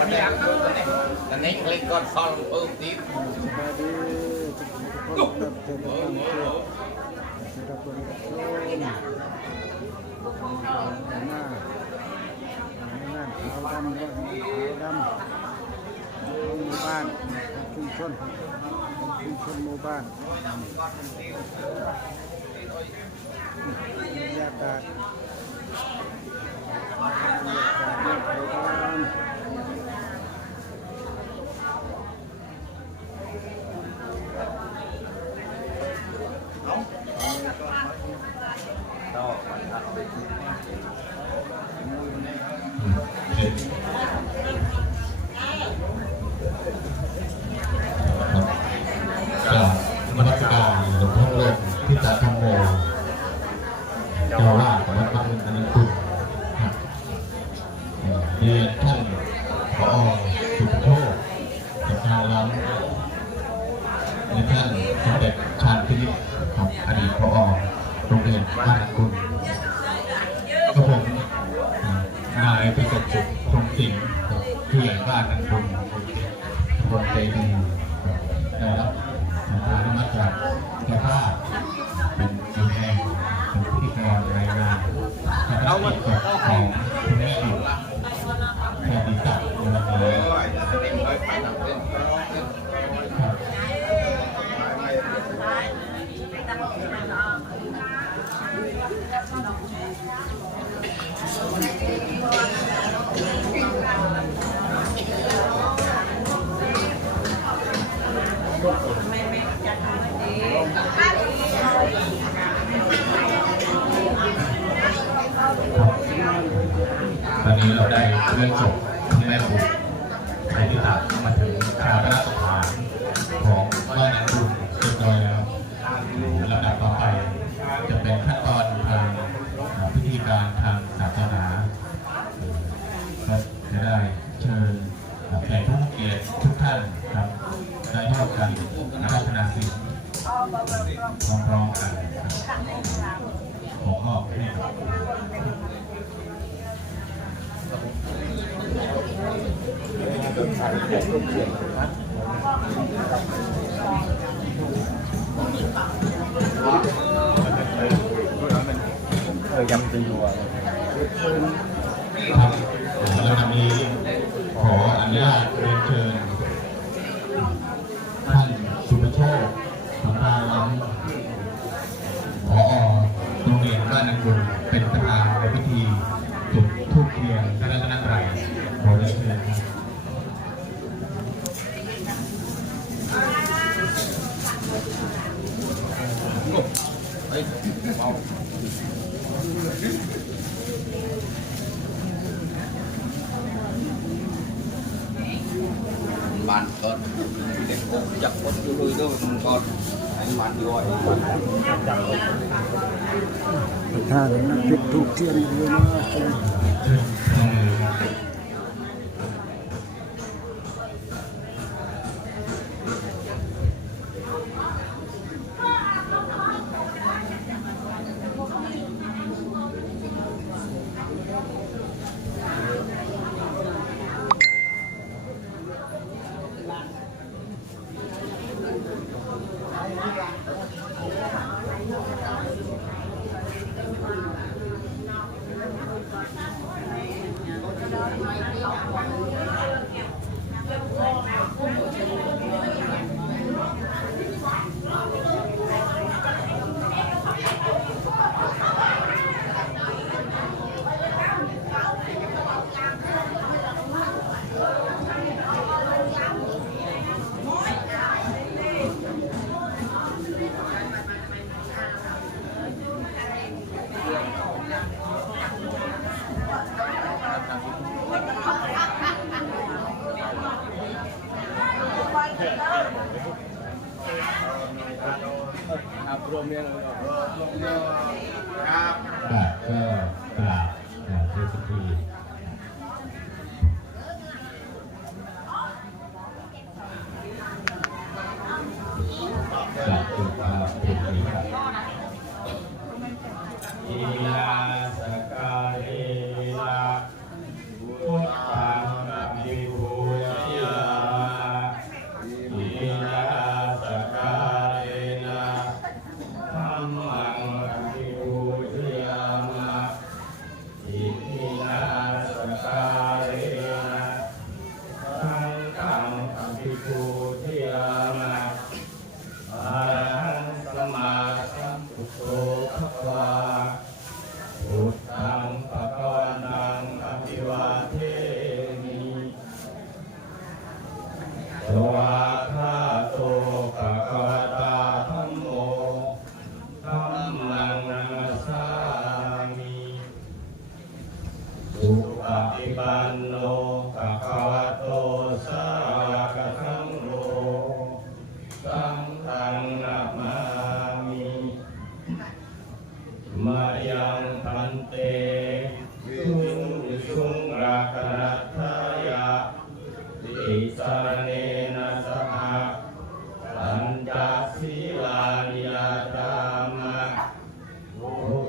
อันนี้คลิกก็ซอลเพิ่มที สบายดีทุกคนครับเจอกันเพื่อสำหรับคนกับโซนหน้าหน้าขาวดำด้วยขาวดำของหมู่บ้านของชุมชนของชุมชนหมู่บ้านบรรยากาศบรรยากาศ รียนท่านผอสุโชคจากทางล้ำเรียนท่านสมเด็จชาญพินิจครับอดีตผอโรงเรียนบ้านนังคุณก็ผมนายประสบสุขพรหมสิงห์ผู้ใหญ่บ้านนังคุณคนใจดีครับได้รับการมัติจากแก่ภาพเป็นตัวแทนเป็นพิธีกรรายงานเอามาของ อนนี้เราได้เคลื่อนศพคุณแม่บุญในที่ตัดมาถึงคาระสถานของบ้านนันบุญเรียบร้อยแล้วลำดับต่อไป จะเป็นขั้นตอนทางพิธีการทางศาสนาก็จะได้เชิญแขกผู้เกียรติทุกท่านครับได้ร่วมกันพัฒนาสิ่งพร้อมๆกันครับผมมอบให้ กับเออยำตีหัวครับแล้ววันนี้ขออนุญาตเรียนเชิญท่านสุภโชคสัมภารังผอโรงเรียนบ้านนังบุญเป็นประธานในพิธีจุดธูปเทียนพระรัตนตรัยขอเรียนเชิญครับ เฮ้ยเมาบ้านเกิดเด็กผมจับ คนอยู่เลยด้วยมันก็มันด้วยประธานนักพิษถูกเทียงเลยนะ อุปติปันโนภะคะวะโตสาวกสังโฆสังฆังนามามิมายังพันเตวิสุสุงรักนัทายะติสารเนนะสหะสัญจสีลานิตามะโห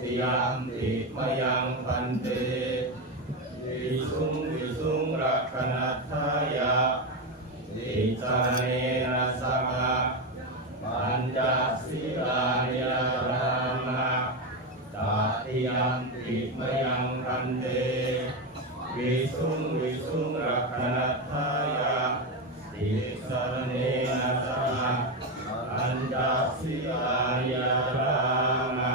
ติยัมติมยังพันเต วิสุงวิสุงรักขณัทายะติสรเนนะสหปัญจศีลานิยาตามะตาติยัมปิมยังพันเตวิสุงวิสุงรักขณัทายะติสรเนนะสหปัญจศีลานิยาตามะ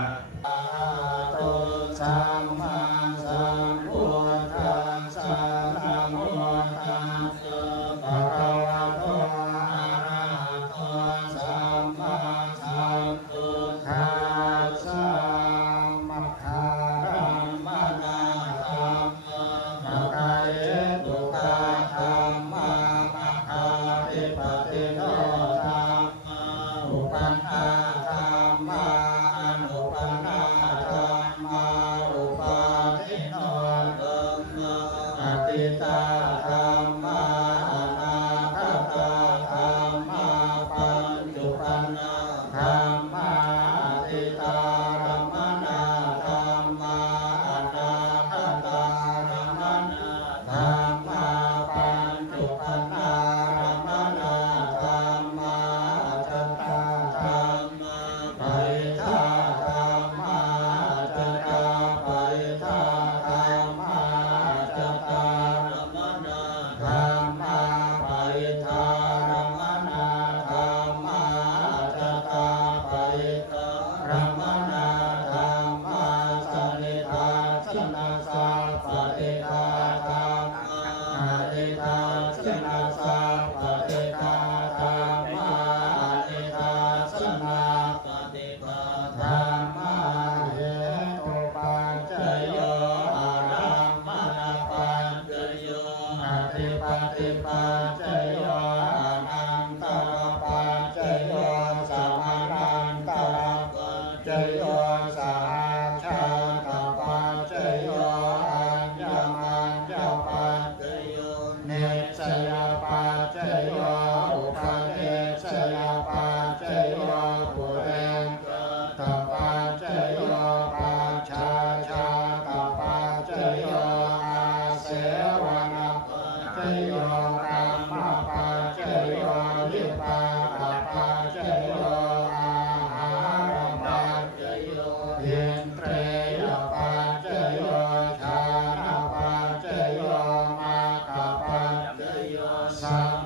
ตุสัม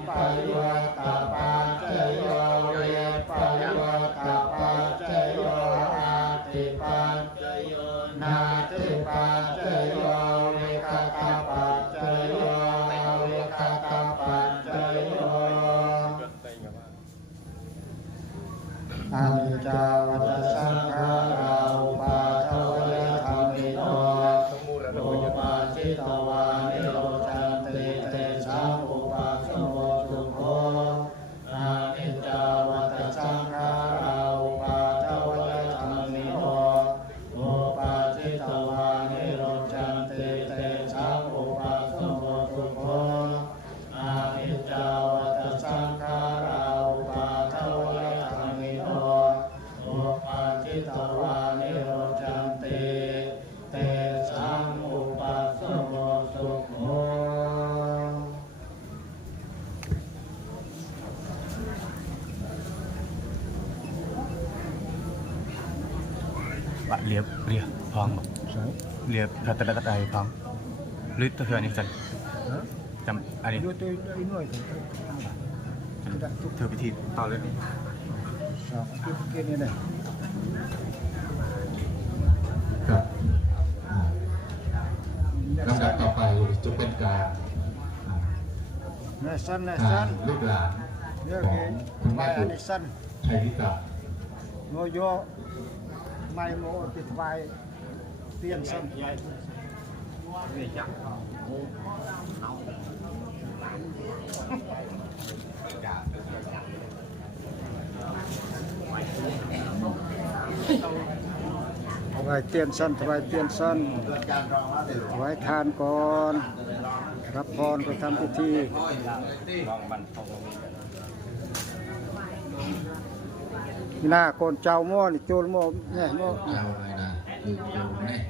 สัมปยุตตปัจจโยเวปยุตตปัจจโยอาติปัจจโยนาติปัจจโยเวิคตปัจจโยเวิคตปัจจโยอัญจาวัจสังขาราอุปาทวยธรรมิโนโลปาจิตวานิโรจันติเตชะอุ Pak liệp liệp phong Sorry? liệp thật thật thật đây phong lít tôi thừa anh dần Hah? chăm anh đi Itu itu ini itu. Tidak cukup. thừa bị thịt to lên Sakit begini nih. ครับอ่าลำดับต่อไปจะเป็นการอ่า Nesan ทาง nesan. ลูกหลาน Ya ของ ke. คุณแม่ Mai บุตร anisan. ชัยวิกา Ngoyo. Mai mo titvai. Tian san. ถวายเตียนสั้นถวายเตียนสั้นถวายทานก่อน รับพรไปทำพิธีลองบันทอง หน้าโกนเจ้าหม้อนี่โจรหม้อเนี่ยหม้อเจ้าอะไรนะคือโยมเนี่ย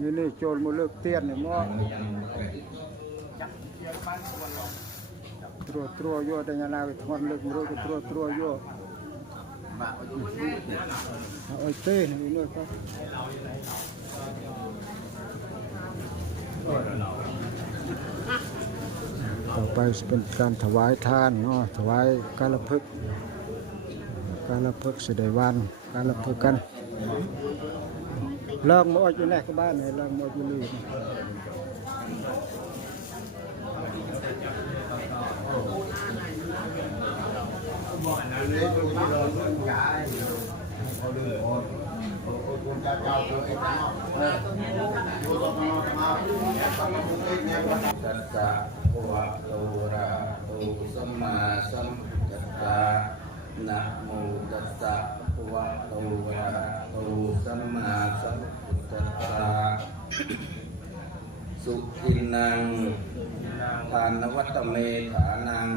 นี่นี่โจรหม้อเลิกเตี้ยนเนี่ยหม้อมุกมุกเลยตรัวตรัวยั่วแต่ยานาไปทอนเลิกมรู้ก็ตรัวตรัวยั่วมาเอาอยู่ที่เนี่ยเอาไอ้เต้นี่เลยครับต่อไปเป็นการถวายทานเนาะถวายการลพึกษ์ การละพึกษ์สิได้วันการละพึกษ์กันเลิกมาออยู่แน่ก็บ้านนี่เลิกมาออยู่นี่ตัสสะภะคะวะโอระหะโตสัมมาสัมพุทธัสสะ นะโมตัสสะภะวะโตอะระหะโตสัมมาสัมพุทธัสสะสุขินังทานวัตเมฐานัง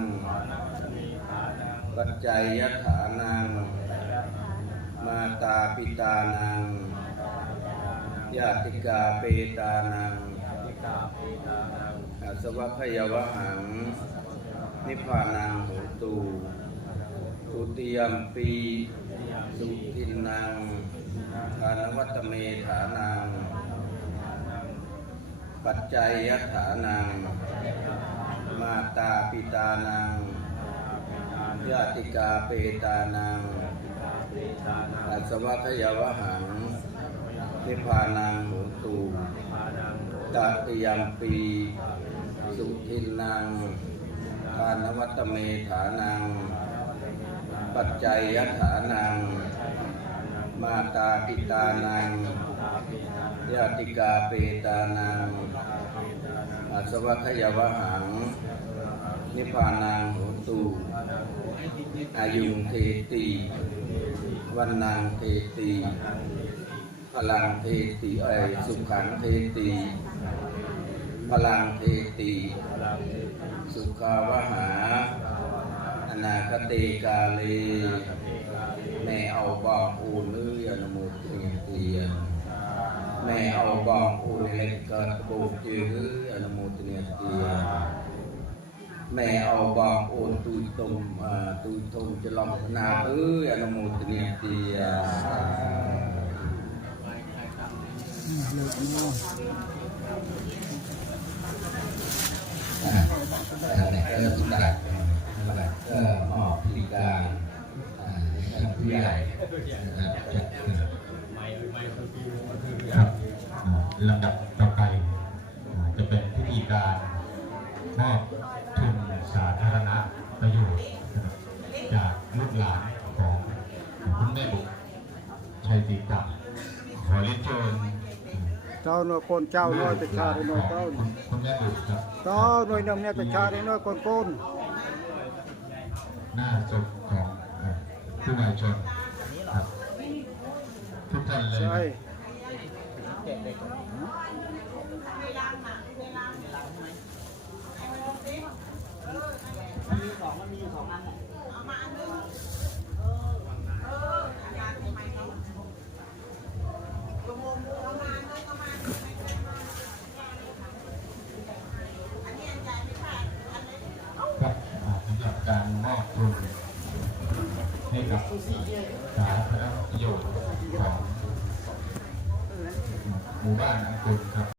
ปัจจัยยฐานัง มาตาปิตานังญาติกาเปตานังอาสวะพยาวหัง นิพพานังโหตู ทุติยมปี สุทินนังทานวัตเมฐานังปัจจัยยฐานังมาตาปิตานังญาติกาเปตานังอาสวะพยวหังนิพานังโหตูตติยมปี สุทินนังทานวัตเมฐานัง ปัจจัยยฐานัง มาตาปิตานังญาติกาเปตานังอาสวัคยวหัง นิพพานังโหตูอายุงเทติวันนังเทติพลังเทติเอสุขังเทติพลังเทติสุขาวหา อนาคเตกาเลแม่เอาบองอูนเลือยนมุตเตียเตียนแม่เอาบองอูนเล็กเกิดปูจื้อนมุตเตียเตียนแม่เอาบองอูนตุยตุมอ่าตุยตุมจะลองนาเอ้ยอนมุตเตียเตียนเลิกหม้ออ่าอันนี้ก็สุดท้า ยนะครับก็มอบพิธีการท่านผู้ใหญ่นะครับจัดครับลำดับต่อไปจะเป็นพิธีการมอบทุนสาธารณประโยชน์จากลูกหลานของคุณแม่บุกชัยตีตับขอเรียนเชิญเจ้าหน่อยคนเจ้าหน่อยแต่ชาติหน่อยเจ้าคุณแม่บุกครับเจ้าหน่อยนำเนี่ยแต่ชาติหน่อยคนโกน หน้าศพของอ่าผู้นายชนครับทุกท่านเลย